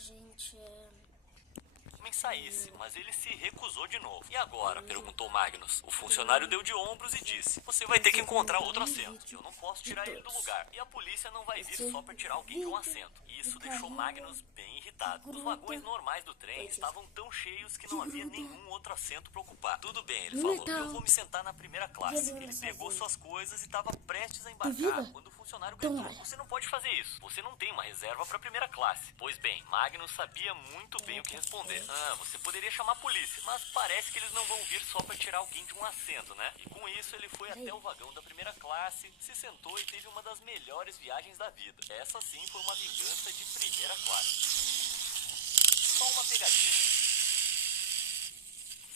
gente Saísse, mas ele se recusou de novo. E agora? Perguntou Magnus. O funcionário deu de ombros e disse: Você vai ter que encontrar outro assento. Eu não posso tirar ele do lugar. E a polícia não vai vir só para tirar alguém de um assento. E isso deixou Magnus bem irritado. Os vagões normais do trem estavam tão cheios que não havia nenhum outro assento para ocupar. Tudo bem, ele falou. Eu vou me sentar na primeira classe. Ele pegou suas coisas e estava prestes a embarcar quando o funcionário gritou: Você não pode fazer isso. Você não tem uma reserva para a primeira classe. Pois bem, Magnus sabia muito bem o que responder. Você poderia chamar a polícia, mas parece que eles não vão vir só para tirar alguém de um assento, né? E com isso ele foi até o vagão da primeira classe, se sentou e teve uma das melhores viagens da vida. Essa sim foi uma vingança de primeira classe. Só uma pegadinha.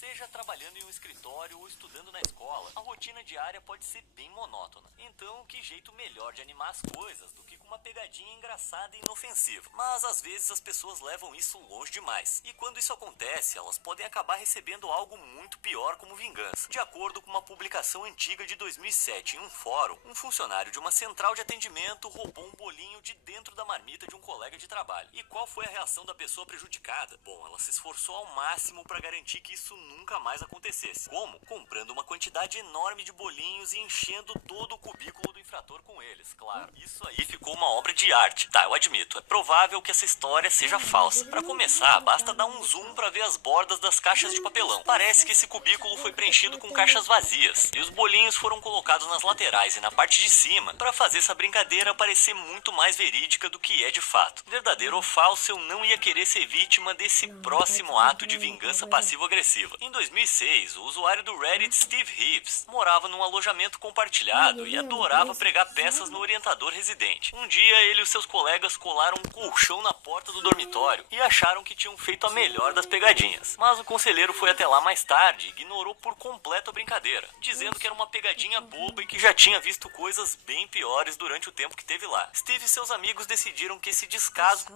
Seja trabalhando em um escritório ou estudando na escola, a rotina diária pode ser bem monótona. Então, que jeito melhor de animar as coisas do que com uma pegadinha engraçada e inofensiva. Mas às vezes as pessoas levam isso longe demais. E quando isso acontece, elas podem acabar recebendo algo muito pior como vingança. De acordo com uma publicação antiga de 2007 em um fórum, um funcionário de uma central de atendimento roubou um bolinho de dentro da marmita de um colega de trabalho. E qual foi a reação da pessoa prejudicada? Bom, ela se esforçou ao máximo para garantir que isso nunca mais acontecesse. Como? Comprando uma quantidade enorme de bolinhos e enchendo todo o cubículo do infrator com eles, claro. Isso aí ficou uma obra de arte. Tá, eu admito, é provável que essa história seja falsa. Para começar, basta dar um zoom para ver as bordas das caixas de papelão. Parece que esse cubículo foi preenchido com caixas vazias e os bolinhos foram colocados nas laterais e na parte de cima para fazer essa brincadeira parecer muito mais verídica do que é de fato. Verdadeiro ou falso, eu não ia querer ser vítima desse próximo ato de vingança passivo-agressiva. Em 2006, o usuário do Reddit Steve Reeves morava num alojamento compartilhado e adorava pregar peças no orientador residente. Um dia, ele e os seus colegas colaram um colchão na porta do dormitório e acharam que tinham feito a melhor das pegadinhas. Mas o conselheiro foi até lá mais tarde e ignorou por completo a brincadeira, dizendo que era uma pegadinha boba e que já tinha visto coisas bem piores durante o tempo que teve lá. Steve e seus amigos decidiram que esse descaso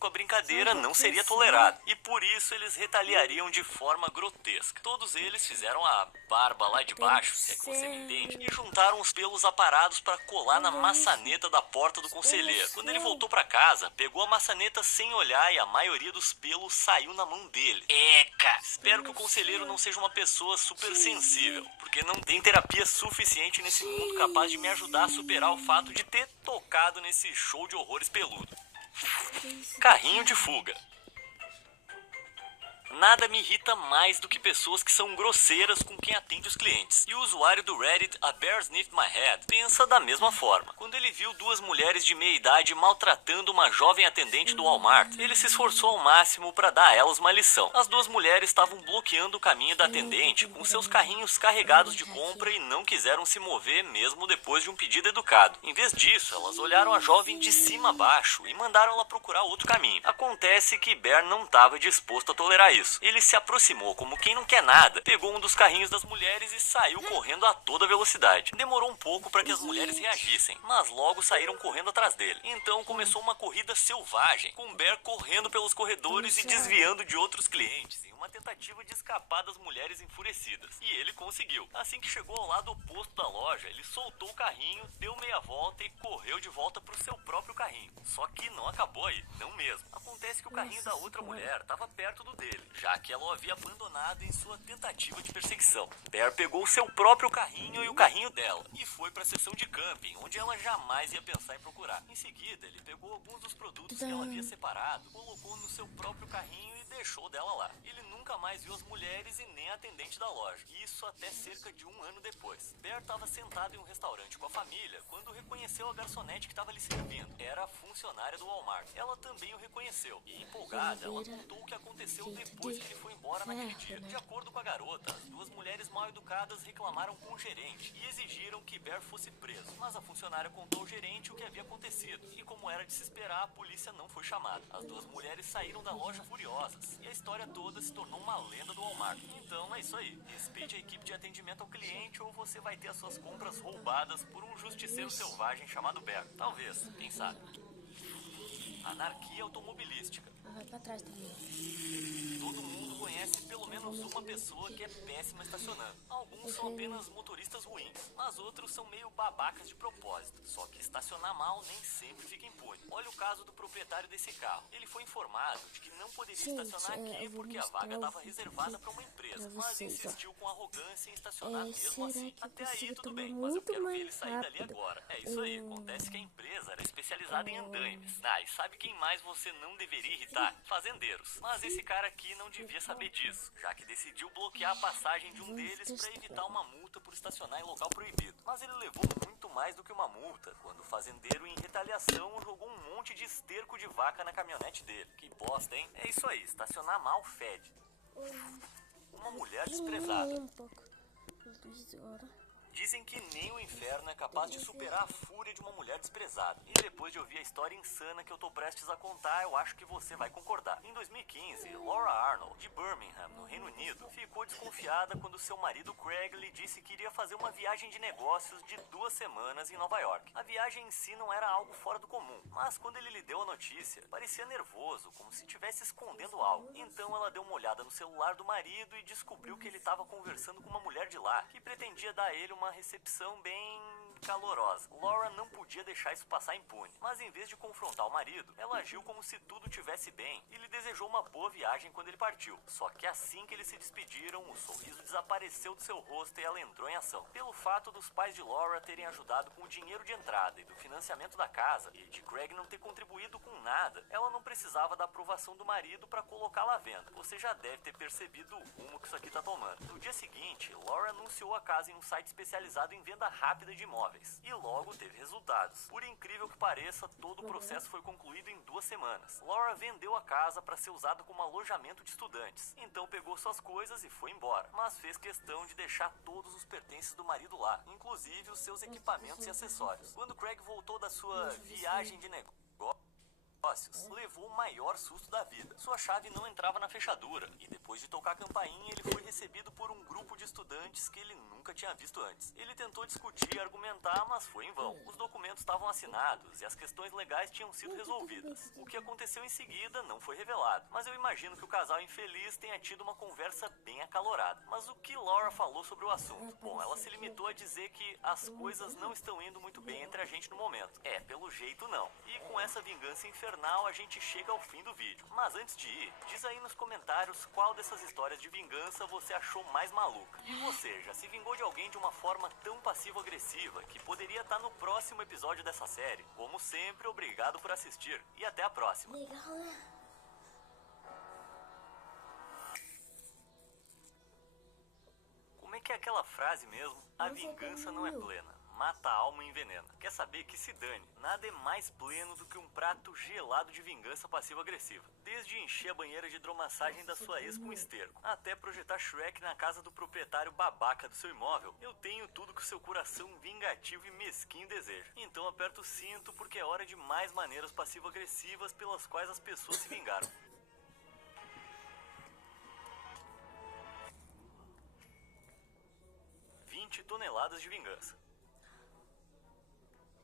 com a brincadeira não seria tolerado, e por isso eles retaliariam de forma grotesca. Todos eles fizeram a barba lá de baixo, se é que você me entende, e juntaram os pelos aparados para colar na maçaneta da porta do conselheiro. Quando ele voltou para casa, pegou a maçaneta sem olhar e a maioria dos pelos saiu na mão dele. Eca! Espero que o conselheiro não seja uma pessoa super sensível, porque não tem terapia suficiente nesse mundo capaz de me ajudar a superar o fato de ter tocado nesse show de horrores peludo. Carrinho de fuga. Nada me irrita mais do que pessoas que são grosseiras com quem atende os clientes. E o usuário do Reddit, A Bear Sniffed My Head, pensa da mesma forma. Quando ele viu duas mulheres de meia idade maltratando uma jovem atendente do Walmart, ele se esforçou ao máximo para dar a elas uma lição. As duas mulheres estavam bloqueando o caminho da atendente com seus carrinhos carregados de compra e não quiseram se mover mesmo depois de um pedido educado. Em vez disso, elas olharam a jovem de cima a baixo e mandaram ela procurar outro caminho. Acontece que Bear não estava disposto a tolerar isso. Ele se aproximou como quem não quer nada, pegou um dos carrinhos das mulheres e saiu correndo a toda velocidade. Demorou um pouco para que as mulheres reagissem, mas logo saíram correndo atrás dele. Então começou uma corrida selvagem, com Bear correndo pelos corredores e desviando de outros clientes, em uma tentativa de escapar das mulheres enfurecidas. E ele conseguiu. Assim que chegou ao lado oposto da loja, ele soltou o carrinho, deu meia volta e correu de volta pro seu próprio carrinho. Só que não acabou aí, não mesmo. Acontece que o carrinho da outra mulher estava perto do dele, já que ela o havia abandonado em sua tentativa de perseguição. Bear pegou seu próprio carrinho e o carrinho dela e foi para a seção de camping, onde ela jamais ia pensar em procurar. Em seguida, ele pegou alguns dos produtos que ela havia separado, colocou no seu próprio carrinho e deixou dela lá. Ele nunca mais viu as mulheres e nem a atendente da loja. Isso até cerca de um ano depois. Bear estava sentado em um restaurante com a família quando reconheceu a garçonete que estava lhe servindo. Era a funcionária do Walmart. Ela também o reconheceu e, empolgada, ela contou o que aconteceu depois que ele foi embora naquele dia. De acordo com a garota, as duas mulheres mal educadas reclamaram com o gerente e exigiram que Bear fosse preso. Mas a funcionária contou ao gerente o que havia acontecido e, como era de se esperar, a polícia não foi chamada. As duas mulheres saíram da loja furiosas e a história toda se tornou uma lenda do Walmart. Então é isso aí. Respeite a equipe de atendimento ao cliente ou você vai ter as suas compras roubadas por um justiceiro selvagem chamado Bear. Talvez, quem sabe. Anarquia automobilística. Vai pra trás também. Todo mundo conhece pelo menos uma pessoa que é péssima estacionando. Alguns são apenas motoristas ruins, mas outros são meio babacas de propósito. Só que estacionar mal nem sempre fica impune. Olha o caso do proprietário desse carro. Ele foi informado de que não poderia estacionar aqui porque a vaga estava reservada para uma empresa, mas insistiu com arrogância em estacionar mesmo assim. Até aí tudo bem, mas eu quero ver ele sair dali agora. É isso aí, acontece que a empresa era especializada em andaimes. Ah, e sabe quem mais você não deveria irritar? Fazendeiros. Mas esse cara aqui não devia saber disso, já que decidiu bloquear a passagem de um deles para evitar uma multa por estacionar em local proibido. Mas ele levou muito mais do que uma multa, quando o fazendeiro, em retaliação, jogou um monte de esterco de vaca na caminhonete dele. Que bosta, hein? É isso aí, estacionar mal fede. Uma mulher desprezada. Dizem que nem o inferno é capaz de superar a fúria de uma mulher desprezada. E depois de ouvir a história insana que eu tô prestes a contar, eu acho que você vai concordar. Em 2015, Laura Arnold, de Birmingham, no Reino Unido, ficou desconfiada quando seu marido Craig lhe disse que iria fazer uma viagem de negócios de 2 semanas em Nova York. A viagem em si não era algo fora do comum, mas quando ele lhe deu a notícia, parecia nervoso, como se estivesse escondendo algo. Então ela deu uma olhada no celular do marido e descobriu que ele estava conversando com uma mulher de lá, que pretendia dar a ele uma recepção bem calorosa. Laura não podia deixar isso passar impune, mas em vez de confrontar o marido, ela agiu como se tudo tivesse bem e lhe desejou uma boa viagem quando ele partiu. Só que assim que eles se despediram, o sorriso desapareceu do seu rosto e ela entrou em ação. Pelo fato dos pais de Laura terem ajudado com o dinheiro de entrada e do financiamento da casa, e de Craig não ter contribuído com nada, ela não precisava da aprovação do marido para colocá-la à venda. Você já deve ter percebido o rumo que isso aqui tá tomando. No dia seguinte, Laura anunciou a casa em um site especializado em venda rápida de imóveis. E logo teve resultados. Por incrível que pareça, todo o processo foi concluído em 2 semanas. Laura vendeu a casa para ser usada como alojamento de estudantes. Então pegou suas coisas e foi embora. Mas fez questão de deixar todos os pertences do marido lá, inclusive os seus equipamentos e acessórios. Quando Craig voltou da sua viagem de negócios, levou o maior susto da vida. Sua chave não entrava na fechadura e depois de tocar a campainha, ele foi recebido por um grupo de estudantes que ele nunca tinha visto antes. Ele tentou discutir e argumentar, mas foi em vão. Os documentos estavam assinados e as questões legais tinham sido resolvidas. O que aconteceu em seguida não foi revelado, mas eu imagino que o casal infeliz tenha tido uma conversa bem acalorada. Mas o que Laura falou sobre o assunto? Bom, ela se limitou a dizer que as coisas não estão indo muito bem entre a gente no momento. Pelo jeito não. E com essa vingança infernal, a gente chega ao fim do vídeo. Mas antes de ir, diz aí nos comentários qual dessas histórias de vingança você achou mais maluca. E você, já se vingou de alguém de uma forma tão passivo-agressiva que poderia estar no próximo episódio dessa série? Como sempre, obrigado por assistir e até a próxima. Legal, né? Como é que é aquela frase mesmo? A vingança não é plena. Mata a alma e envenena. Quer saber? Que se dane. Nada é mais pleno do que um prato gelado de vingança passiva-agressiva. Desde encher a banheira de hidromassagem da sua ex com esterco, até projetar Shrek na casa do proprietário babaca do seu imóvel, eu tenho tudo que o seu coração vingativo e mesquinho deseja. Então aperta o cinto porque é hora de mais maneiras passivo-agressivas pelas quais as pessoas se vingaram. 20 toneladas de vingança.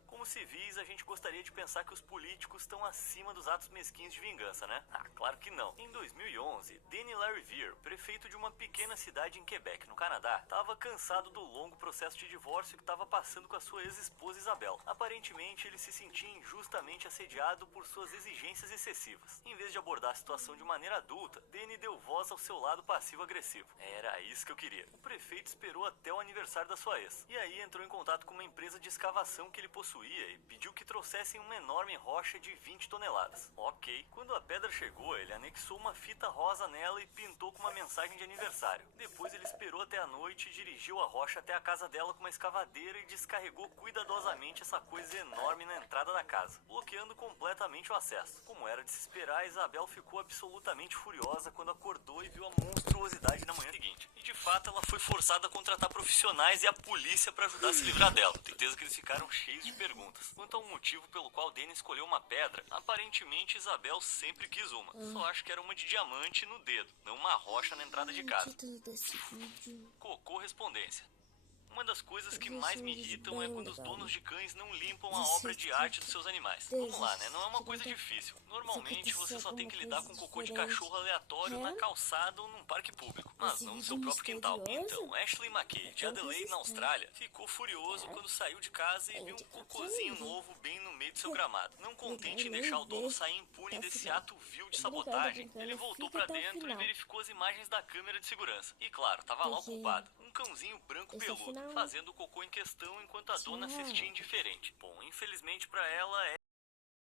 Como civis, a gente gostaria de pensar que os políticos estão acima dos atos mesquinhos de vingança, né? Ah, claro que não. Em 2011, Danny Lariviere, prefeito de uma pequena cidade em Quebec, no Canadá, estava cansado do longo processo de divórcio que estava passando com a sua ex-esposa Isabel. Aparentemente, ele se sentia injustamente assediado por suas exigências excessivas. Em vez de abordar a situação de maneira adulta, Danny deu voz ao seu lado passivo-agressivo. Era isso que eu queria. O prefeito esperou até o aniversário da sua ex. E aí entrou em contato com uma empresa de escavação que ele possuía e pediu que trouxessem uma enorme rocha de 20 toneladas. Ok. Quando a pedra chegou, ele anexou uma fita rosa nela e pintou com uma mensagem de aniversário. Depois ele esperou até a noite e dirigiu a rocha até a casa dela com uma escavadeira e descarregou cuidadosamente essa coisa enorme na entrada da casa, bloqueando completamente o acesso. Como era de se esperar, Isabel ficou absolutamente furiosa quando acordou e viu a monstruosidade na manhã seguinte. E de fato ela foi forçada a contratar profissionais e a polícia para ajudar a se livrar dela. Tenho certeza que eles ficaram cheios de perguntas. Quanto ao motivo pelo qual Danny escolheu uma pedra, aparentemente Isabel sempre quis uma. Só acho que era uma de diamante no dedo, não uma rocha na entrada de casa. Cocô respondência. Uma das coisas que Eles mais são me eles irritam é bem quando os legais. donos de cães não limpam a 17, obra de arte dos seus animais. 13, Vamos lá, né? Não é uma coisa 30, difícil. Normalmente você só tem que lidar com cocô de diferente. cachorro aleatório na É? calçada ou num parque público, mas Esse não no vídeo seu próprio quintal. misterioso? Então, Ashley McKay, de Tem Adelaide, coisas na Austrália, ficou furioso É. quando saiu de casa e Ele viu um de cocôzinho capitalismo. novo bem no meio do seu gramado. Não contente em nem deixar o dono ver sair impune até o desse final. ato vil de Obrigada, sabotagem, brincando. ele voltou Fica pra até o dentro e final. verificou as imagens da câmera de segurança. E claro, tava lá o Porque culpado, um cãozinho branco esse é o peludo, final, né? fazendo o cocô em questão enquanto a dona Tchau. assistia indiferente. Bom, infelizmente pra ela,